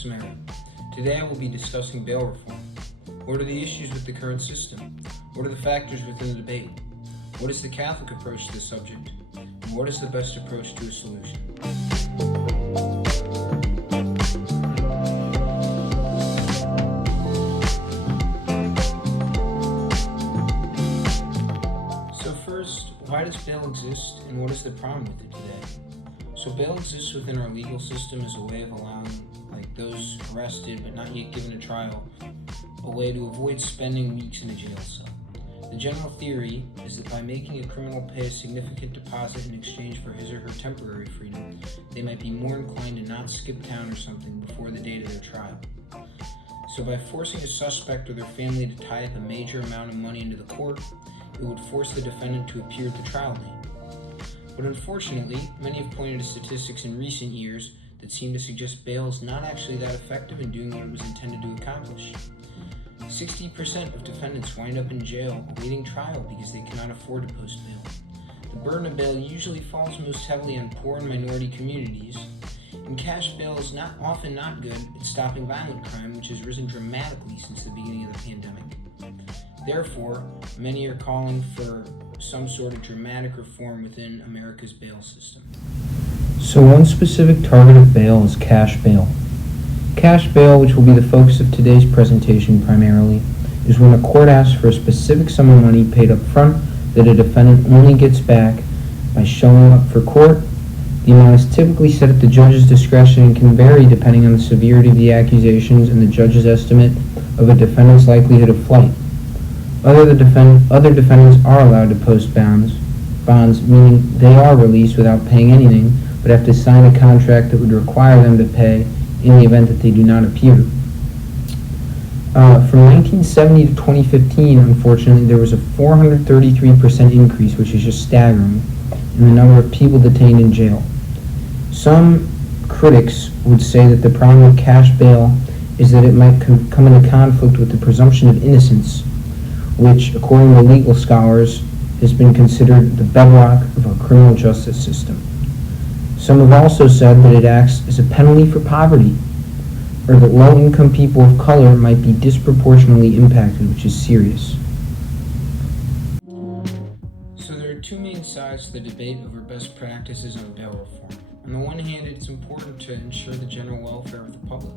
Simeri. Today I will be discussing bail reform. What are the issues with the current system? What are the factors within the debate? What is the Catholic approach to the subject? And what is the best approach to a solution? So first, why does bail exist and what is the problem with it today? So bail exists within our legal system as a way of allowing those arrested but not yet given a trial a way to avoid spending weeks in a jail cell. The general theory is that by making a criminal pay a significant deposit in exchange for his or her temporary freedom, they might be more inclined to not skip town or something before the date of their trial. So by forcing a suspect or their family to tie up a major amount of money into the court, it would force the defendant to appear at the trial date. But unfortunately, many have pointed to statistics in recent years that seem to suggest bail is not actually that effective in doing what it was intended to accomplish. 60% of defendants wind up in jail awaiting trial because they cannot afford to post bail. The burden of bail usually falls most heavily on poor and minority communities, and cash bail is often not good at stopping violent crime, which has risen dramatically since the beginning of the pandemic. Therefore, many are calling for some sort of dramatic reform within America's bail system. So one specific target of bail is cash bail. Cash bail, which will be the focus of today's presentation primarily, is when a court asks for a specific sum of money paid up front that a defendant only gets back by showing up for court. The amount is typically set at the judge's discretion and can vary depending on the severity of the accusations and the judge's estimate of a defendant's likelihood of flight. Other defendants are allowed to post bonds, meaning they are released without paying anything, but have to sign a contract that would require them to pay in the event that they do not appear. From 1970 to 2015, unfortunately, there was a 433% increase, which is just staggering, in the number of people detained in jail. Some critics would say that the problem with cash bail is that it might come into conflict with the presumption of innocence, which, according to legal scholars, has been considered the bedrock of our criminal justice system. Some have also said that it acts as a penalty for poverty, or that low-income people of color might be disproportionately impacted, which is serious. So there are two main sides to the debate over best practices on bail reform. On the one hand, it's important to ensure the general welfare of the public.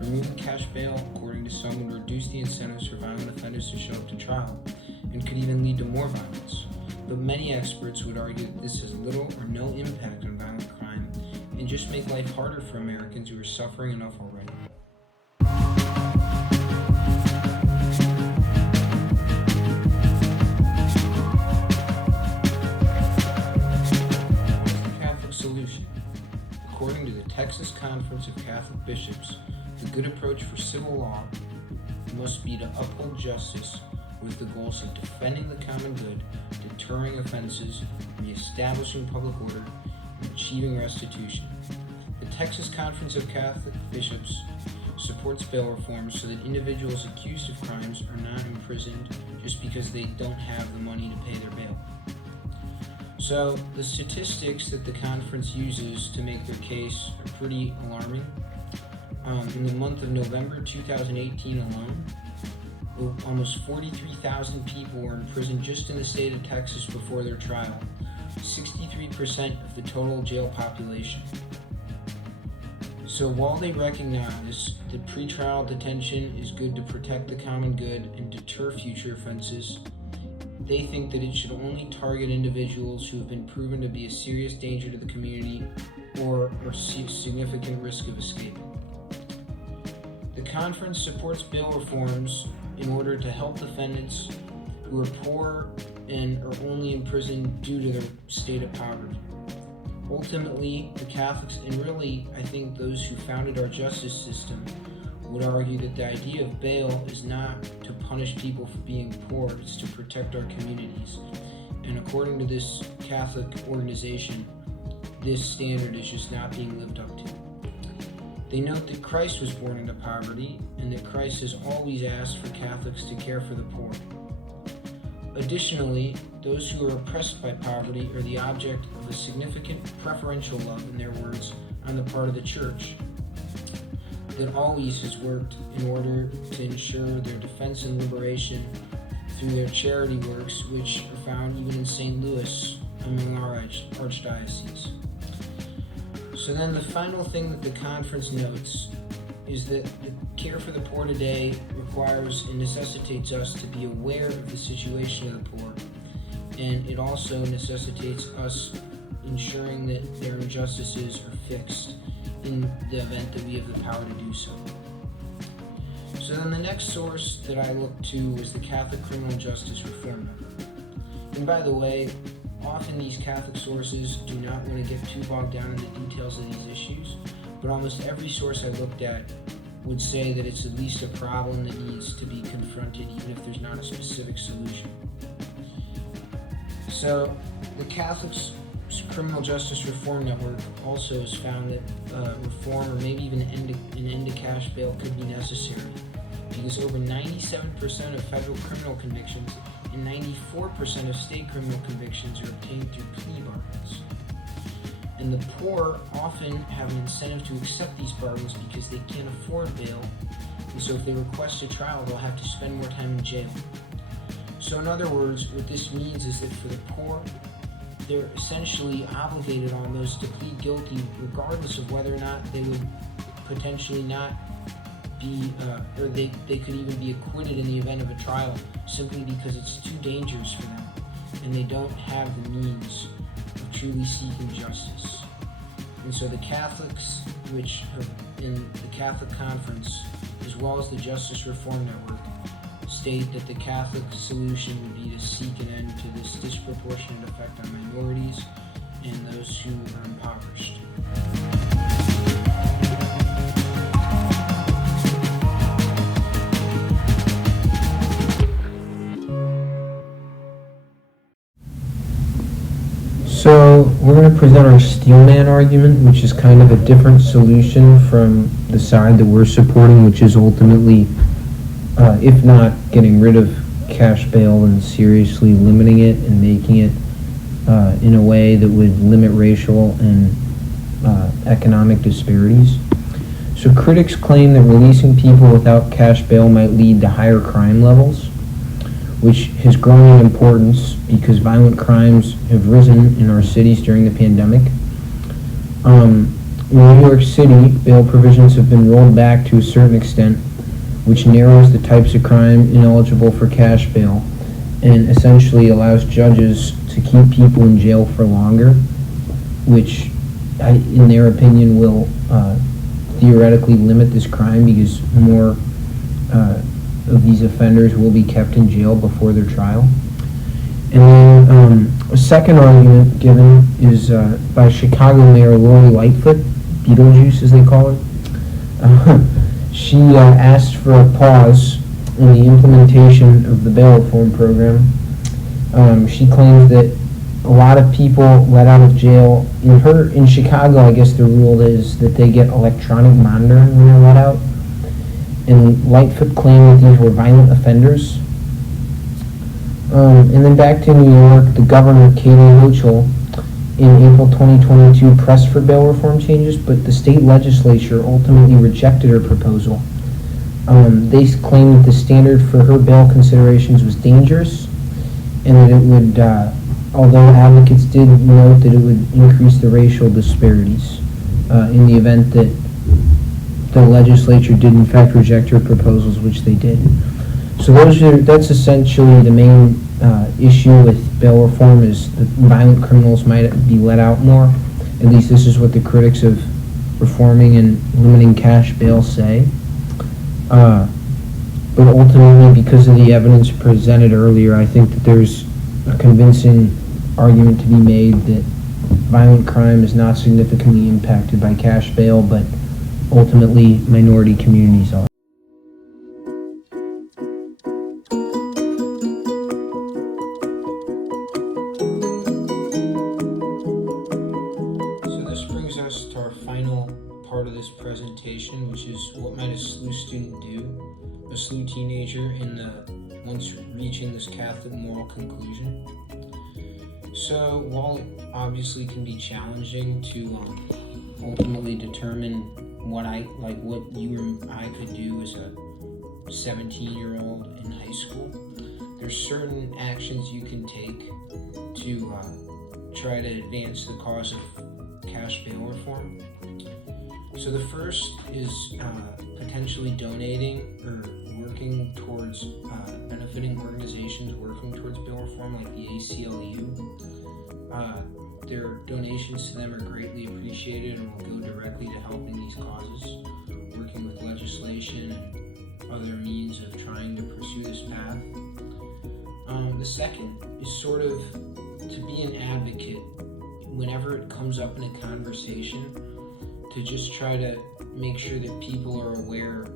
Removing cash bail, according to some, would reduce the incentives for violent offenders to show up to trial, and could even lead to more violence. But many experts would argue that this has little or no impact on violent crime and just make life harder for Americans who are suffering enough already. What's the Catholic solution? According to the Texas Conference of Catholic Bishops, the good approach for civil law must be to uphold justice with the goals of defending the common good, deterring offenses, reestablishing public order, and achieving restitution. The Texas Conference of Catholic Bishops supports bail reforms so that individuals accused of crimes are not imprisoned just because they don't have the money to pay their bail. So the statistics that the conference uses to make their case are pretty alarming. In the month of November 2018 alone, almost 43,000 people were in prison just in the state of Texas before their trial, 63% of the total jail population. So while they recognize that pretrial detention is good to protect the common good and deter future offenses, they think that it should only target individuals who have been proven to be a serious danger to the community or are significant risk of escaping. The conference supports bail reforms in order to help defendants who are poor and are only in prison due to their state of poverty. Ultimately, the Catholics, and really I think those who founded our justice system, would argue that the idea of bail is not to punish people for being poor, it's to protect our communities. And according to this Catholic organization, this standard is just not being lived up to. They note that Christ was born into poverty and that Christ has always asked for Catholics to care for the poor. Additionally, those who are oppressed by poverty are the object of a significant preferential love, in their words, on the part of the Church. that always has worked in order to ensure their defense and liberation through their charity works, which are found even in St. Louis among our archdiocese. So then the final thing that the conference notes is that the care for the poor today requires and necessitates us to be aware of the situation of the poor, and it also necessitates us ensuring that their injustices are fixed in the event that we have the power to do so. So then the next source that I looked to was the Catholic Criminal Justice Reform Network. And by the way, often these Catholic sources do not want to get too bogged down in the details of these issues, but almost every source I looked at would say that it's at least a problem that needs to be confronted even if there's not a specific solution. So the Catholic Criminal Justice Reform Network also has found that reform or maybe even an end to cash bail could be necessary, because over 97% of federal criminal convictions and 94% of state criminal convictions are obtained through plea bargains. And the poor often have an incentive to accept these bargains because they can't afford bail, and so if they request a trial, they'll have to spend more time in jail. So in other words, what this means is that for the poor, they're essentially obligated almost to plead guilty regardless of whether or not they would potentially not be, or they could even be acquitted in the event of a trial, simply because it's too dangerous for them and they don't have the means of truly seeking justice. And so the Catholics, which are in the Catholic Conference, as well as the Justice Reform Network, state that the Catholic solution would be to seek an end to this disproportionate effect on minorities and those who are impoverished. So we're going to present our steelman argument, which is kind of a different solution from the side that we're supporting, which is ultimately, if not getting rid of cash bail, then seriously limiting it and making it in a way that would limit racial and economic disparities. So critics claim that releasing people without cash bail might lead to higher crime levels, which has grown in importance because violent crimes have risen in our cities during the pandemic. In New York City, bail provisions have been rolled back to a certain extent, which narrows the types of crime ineligible for cash bail and essentially allows judges to keep people in jail for longer, which, in their opinion, will theoretically limit this crime because more of these offenders will be kept in jail before their trial. And then a second argument given is by Chicago Mayor Lori Lightfoot, Beetlejuice as they call it. She asked for a pause in the implementation of the bail reform program. She claims that a lot of people let out of jail, in Chicago, I guess the rule is that they get electronic monitoring when they're let out. And Lightfoot claimed that these were violent offenders. And then back to New York, the governor, Katie Hochul, in April 2022 pressed for bail reform changes, but the state legislature ultimately rejected her proposal. They claimed that the standard for her bail considerations was dangerous, and that it would, although advocates did note that it would increase the racial disparities in the event that the legislature did in fact reject her proposals, which they did. So that's essentially the main issue with bail reform, is that violent criminals might be let out more. At least this is what the critics of reforming and limiting cash bail say. But ultimately, because of the evidence presented earlier, I think that there's a convincing argument to be made that violent crime is not significantly impacted by cash bail, but ultimately minority communities are. So this brings us to our final part of this presentation, which is what might a SLU student do, a SLU teenager once reaching this Catholic moral conclusion. So while it obviously can be challenging to ultimately determine what you or I could do as a 17-year-old in high school. There's certain actions you can take to try to advance the cause of cash bail reform. So the first is potentially donating or working towards benefiting organizations working towards bail reform, like the ACLU. Their donations to them are greatly appreciated and will go directly to helping these causes, working with legislation and other means of trying to pursue this path. The second is sort of to be an advocate whenever it comes up in a conversation, to just try to make sure that people are aware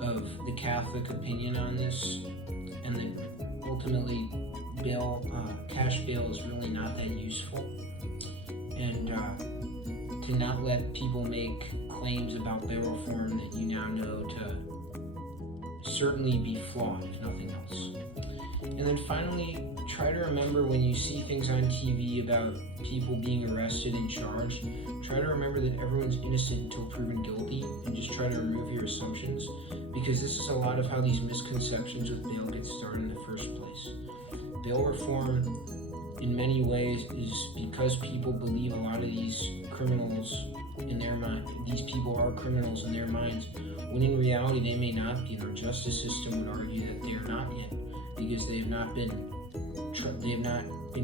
of the Catholic opinion on this, and that ultimately cash bail is really not that useful, and to not let people make claims about bail reform that you now know to certainly be flawed, if nothing else. And then finally, try to remember when you see things on TV about people being arrested and charged, try to remember that everyone's innocent until proven guilty, and just try to remove your assumptions, because this is a lot of how these misconceptions with bail get started in the first place. Bail reform, in many ways, is because people believe a lot of these criminals in their mind, these people are criminals in their minds, when in reality they may not be, and our justice system would argue that they are not yet, because they have not been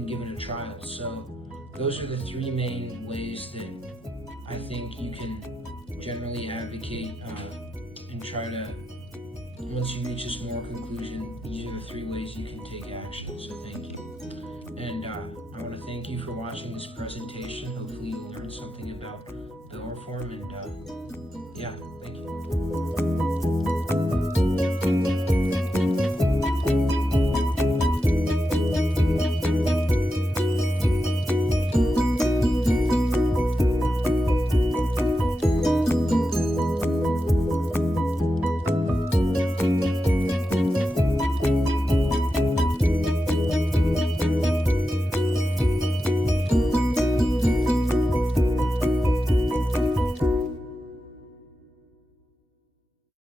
given a trial. So those are the three main ways that I think you can generally advocate and try to, once you reach this moral conclusion, these are the three ways you can take action. So thank you. And I want to thank you for watching this presentation. Hopefully you learned something about bail reform, and